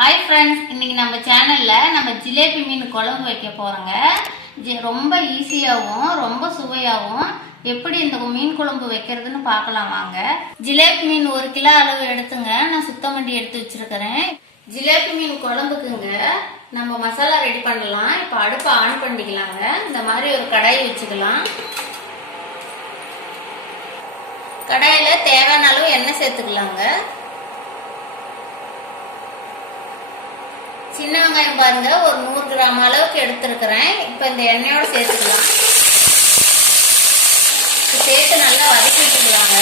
Hi friends, இன்னைக்கு நம்ம சேனல்ல நம்ம ஜிலேபி மீன் குழம்பு வைக்க போறோங்க. ரொம்ப ஈஸியாகவும் ரொம்ப சுவையாகவும் எப்படி இந்த மீன் குழம்பு வைக்கிறதுன்னு பார்க்கலாம் வாங்க. ஜிலேபி மீன் 1 கிலோ அளவு எடுத்துங்க. நான் சுத்தம் பண்ணி எடுத்து வச்சிருக்கிறேன். ஜிலேபி மீன் குழம்புக்குங்க நம்ம மசாலா ரெடி பண்ணலாம். இப்போ அடுப்பை ஆன் பண்ணிக்கலாங்க. இந்த மாதிரி ஒரு கடாய் வச்சுக்கலாம். கடாயில தேவையான அளவு எண்ணெய் சேர்த்துக்கலாங்க. சின்ன வெங்காயம் பாருங்க, ஒரு 100 கிராம் அளவுக்கு எடுத்துருக்கிறேன். இப்போ இந்த எண்ணெயோட சேர்த்துக்கலாம். சேர்த்து நல்லா வதக்கி விட்டுக்கலாங்க.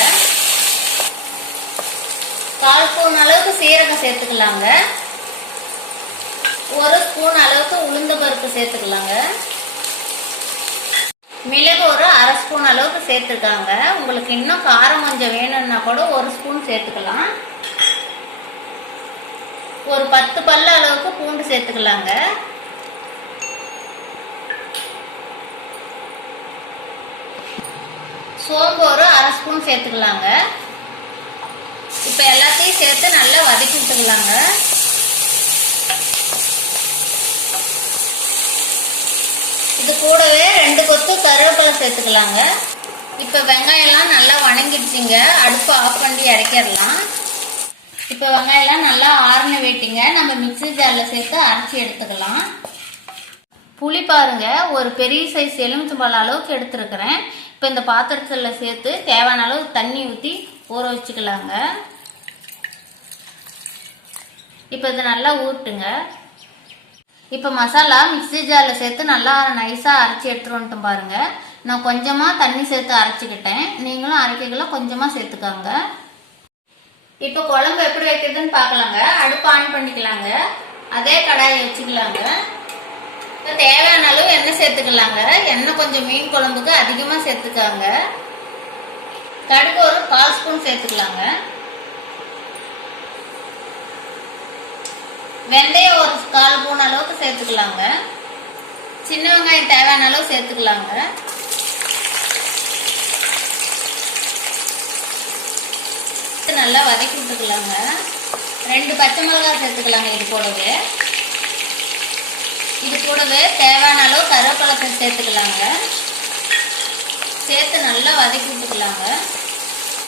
1/4 ஸ்பூன் அளவுக்கு சீரகம் சேர்த்துக்கலாங்க. 1 ஸ்பூன் அளவுக்கு உளுந்த பருப்பு சேர்த்துக்கலாங்க. மிளகு ஒரு 1/2 ஸ்பூன் அளவுக்கு சேர்த்துருக்காங்க. உங்களுக்கு இன்னும் காரம் கொஞ்சம் வேணும்னா கூட 1 ஸ்பூன் சேர்த்துக்கலாம். ஒரு 10 பல்லு அளவுக்கு பூண்டு சேர்த்துக்கலாங்க. சோம்பு ஒரு 1/2 ஸ்பூன் சேர்த்துக்கலாங்க. இப்ப எல்லாத்தையும் சேர்த்து நல்லா வதக்கி விட்டுக்கலாங்க. இது கூடவே 2 கொத்து கருவேப்பிலை சேர்த்துக்கலாங்க. இப்ப வெங்காயம் எல்லாம் நல்லா வணங்கிடுச்சுங்க. அடுப்பு ஆஃப் பண்ணி இறக்கிடலாம். இப்போ வெங்காயம்லாம் நல்லா ஆறுன வெயிட்டிங்க. நம்ம மிக்ஸி ஜாரில் சேர்த்து அரைச்சி எடுத்துக்கலாம். புளி பாருங்க, ஒரு பெரிய சைஸ் எலுமிச்சம்பழம் அளவுக்கு எடுத்துருக்கிறேன். இப்போ இந்த பாத்திரத்தில் சேர்த்து தேவையான அளவு தண்ணி ஊற்றி ஊற வச்சுக்கலாங்க. இப்போ இதை நல்லா ஊட்டுங்க. இப்போ மசாலா மிக்ஸி ஜாரில் சேர்த்து நல்லா நைஸாக அரைச்சி எடுத்துட்டு வந்துட்டோம் பாருங்க. நான் கொஞ்சமாக தண்ணி சேர்த்து அரைச்சிக்கிட்டேன். நீங்களும் அரைக்கலாம் கொஞ்சமாக சேர்த்துக்காங்க. இப்போ குழம்பு எப்படி வைக்கிறதுன்னு பார்க்கலாங்க. அடுப்பு ஆன் பண்ணிக்கலாங்க. அதே கடாயை வச்சுக்கலாங்க. இப்போ தேவையான அளவு எண்ணெய் சேர்த்துக்கலாங்க. எண்ணெய் கொஞ்சம் மீன் குழம்புக்கு அதிகமாக சேர்த்துக்காங்க. கடுகு ஒரு 1/4 ஸ்பூன் சேர்த்துக்கலாங்க. வெந்தயம் ஒரு 1/4 ஸ்பூன் அளவுக்கு சேர்த்துக்கலாங்க. சின்ன வெங்காயம் தேவையான அளவு சேர்த்துக்கலாங்க. நல்லா வதக்கி விட்டுக்கலாங்க. 2 பச்சை மிளகாய் சேர்த்துக்கலாங்க. இது கூடவே தேவையான அளவு கருவேப்பிலை சேர்த்துக்கலாங்க. சேர்த்து நல்லா வதக்கி விட்டுக்கலாங்க.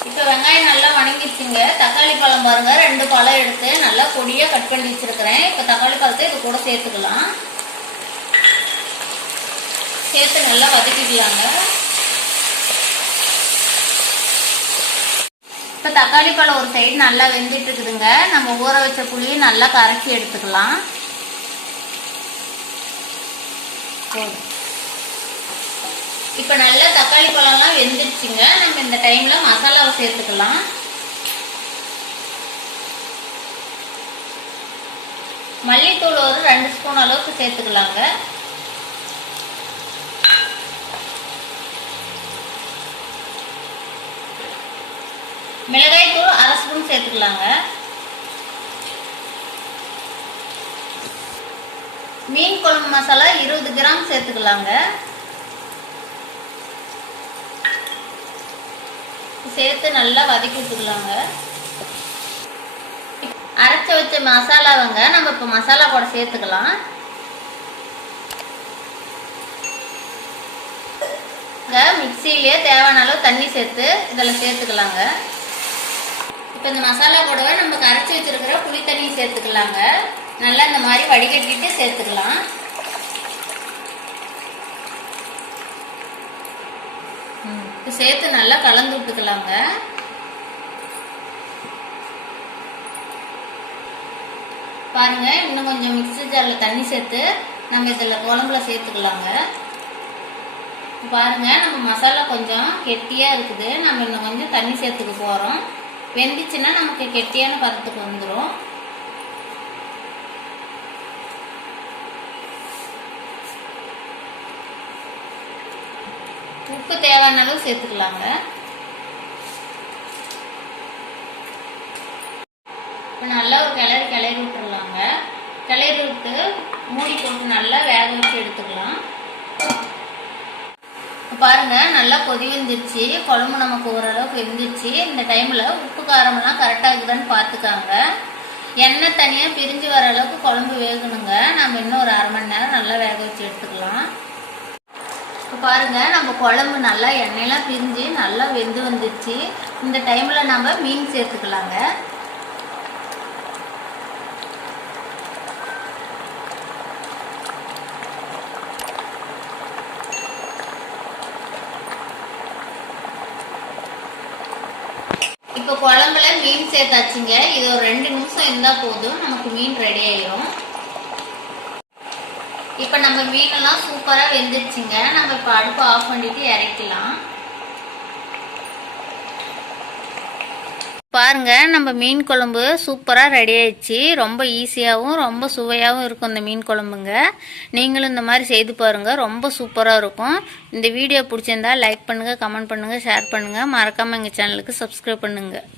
இப்போ வெங்காயம் நல்லா வணங்கிடுச்சுங்க. தக்காளி பழம் பாருங்க, 2 பழம் எடுத்து நல்லா பொடியா கட் பண்ணி வச்சிருக்கிறேன். இப்போ தக்காளி பழத்தை இது கூட சேர்த்துக்கலாம். சேர்த்து நல்லா வதக்கிக்கலாங்க. இப்போ தக்காளி பழம் ஒரு சைடு நல்லா வெந்துட்டு இருக்குதுங்க. நம்ம ஊற வச்ச புளியை நல்லா கரைச்சி எடுத்துக்கலாம். இப்போ நல்லா தக்காளி பழம்லாம் வெந்துடுச்சுங்க. நம்ம இந்த டைம்ல மசாலாவை சேர்த்துக்கலாம். மல்லித்தூள் ஒரு 2 ஸ்பூன் அளவுக்கு சேர்த்துக்கலாங்க. மிளகாய் தூள் 1/2 ஸ்பூன் சேர்த்துக்கலாங்க. மீன் குழம்பு மசாலா 20 கிராம் சேர்த்துக்கலாங்க. சேர்த்து நல்லா வதக்கி விட்டுக்கலாங்க. அரைச்சி வச்ச மசாலாவங்க நம்ம இப்போ மசாலா கூட சேர்த்துக்கலாம். மிக்சியிலே தேவையான அளவு தண்ணி சேர்த்து இதில் சேர்த்துக்கலாங்க. இப்போ இந்த மசாலா கூடவே நம்ம கரைச்சி வச்சிருக்கிற புளி தண்ணி சேர்த்துக்கலாங்க. நல்லா இந்த மாதிரி வடிகட்டிட்டு சேர்த்துக்கலாம். சேர்த்து நல்லா கலந்து விட்டுக்கலாங்க. பாருங்க, இன்னும் கொஞ்சம் மிக்ஸி ஜாரில் தண்ணி சேர்த்து நம்ம இதில் குழம்புல சேர்த்துக்கலாங்க. பாருங்க, நம்ம மசாலா கொஞ்சம் கெட்டியா இருக்குது. நம்ம இன்னும் கொஞ்சம் தண்ணி சேர்த்துக்க போறோம். வெந்துச்சுன்னா நமக்கு கெட்டியான பதத்துக்கு வந்துடும். உப்பு தேவையான அளவு சேர்த்துக்கலாங்க. இப்போ நல்லா ஒரு கிளறி விட்டுறலாங்க. கிளறி விட்டு மூடி போட்டு நல்லா வேக வச்சு எடுத்துக்கலாம். பாருங்க, நல்லா கொதி வந்துருச்சு. குழம்பு நமக்கு ஓரளவுக்கு வெந்துருச்சு. இந்த டைம்ல உப்பு காரமெல்லாம் கரெக்டாக இருக்குதான்னு பார்த்துக்காங்க. எண்ணெய் தனியாக பிரிஞ்சு வர அளவுக்கு குழம்பு வேகணுங்க. நம்ம இன்னும் ஒரு 1/2 மணி நேரம் நல்லா வேக வச்சு எடுத்துக்கலாம். இப்போ பாருங்கள், நம்ம குழம்பு நல்லா எண்ணெயெல்லாம் பிரிஞ்சு நல்லா வெந்து வந்துடுச்சு. இந்த டைமில் நம்ம மீன் சேர்த்துக்கலாங்க. இப்போ குழம்புல மீன் சேர்த்தாச்சுங்க. இது ஒரு 2 நிமிஷம் இருந்தால் போதும், நமக்கு மீன் ரெடி ஆயிரும். இப்போ நம்ம மீனெல்லாம் சூப்பராக வெந்துடுச்சுங்க. நம்ம இப்போ அடுப்பு ஆஃப் பண்ணிட்டு இறக்கலாம். பாருங்க, நம்ம மீன் குழம்பு சூப்பராக ரெடி ஆயிடுச்சு. ரொம்ப ஈஸியாகவும் ரொம்ப சுவையாகவும் இருக்கும் இந்த மீன் குழம்புங்க. நீங்களும் இந்த மாதிரி செய்து பாருங்கள், ரொம்ப சூப்பராக இருக்கும். இந்த வீடியோ பிடிச்சிருந்தா லைக் பண்ணுங்கள், கமெண்ட் பண்ணுங்கள், ஷேர் பண்ணுங்கள். மறக்காமல் எங்கள் சேனலுக்கு சப்ஸ்கிரைப் பண்ணுங்கள்.